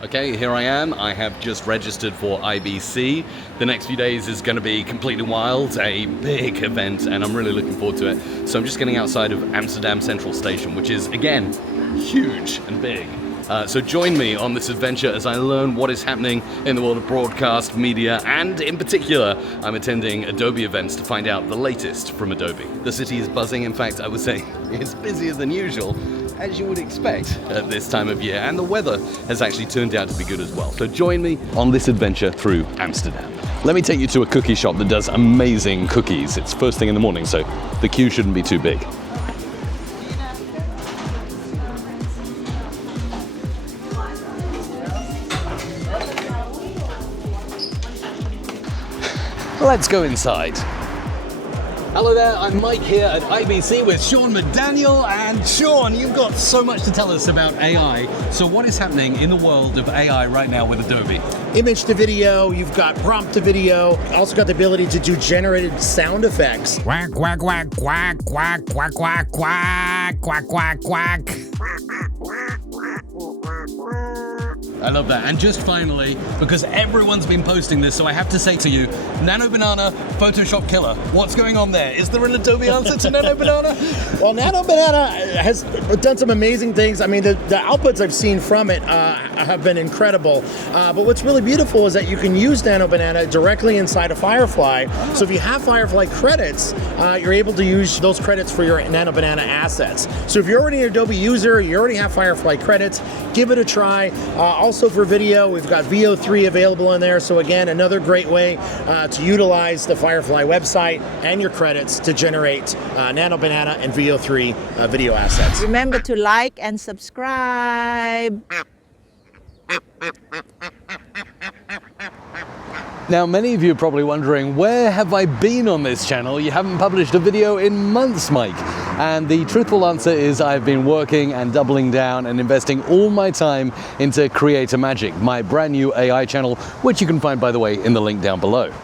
Okay, here I am. I have just registered for IBC. The next few days is going to be completely wild, a big event, and I'm really looking forward to it. So I'm just getting outside of Amsterdam Central Station, which is, again, huge and big. So join me on this adventure as I learn what is happening in the world of broadcast, media, and in particular, I'm attending Adobe events to find out the latest from Adobe. The city is buzzing. In fact, I would say it's busier than usual, as you would expect at this time of year, and the weather has actually turned out to be good as well. So join me on this adventure through Amsterdam. Let me take you to a cookie shop that does amazing cookies. It's first thing in the morning, so the queue shouldn't be too big. Let's go inside. Hello there, I'm Mike here at IBC with Shawn McDaniel, and Shawn, you've got so much to tell us about AI. So what is happening in the world of AI right now with Adobe? Image to video, you've got prompt to video, also got the ability to do generated sound effects. Quack, quack, quack, quack, quack, quack, quack, quack, quack, quack, quack. I love that. And just finally, because everyone's been posting this, so I have to say to you, Nano Banana, Photoshop killer. What's going on there? Is there an Adobe answer to Nano Banana? Well, Nano Banana has done some amazing things. I mean, the outputs I've seen from it have been incredible. But what's really beautiful is that you can use Nano Banana directly inside of Firefly. So if you have Firefly credits, you're able to use those credits for your Nano Banana assets. So if you're already an Adobe user, you already have Firefly credits, give it a try. Also for video, we've got VO3 available in there. So again, another great way to utilize the Firefly website and your credits to generate Nano Banana and VO3 video assets. Remember to like and subscribe. Now, many of you are probably wondering, where have I been on this channel? You haven't published a video in months, Mike. And the truthful answer is I've been working and doubling down and investing all my time into Creator Magic, my brand new AI channel, which you can find, by the way, in the link down below.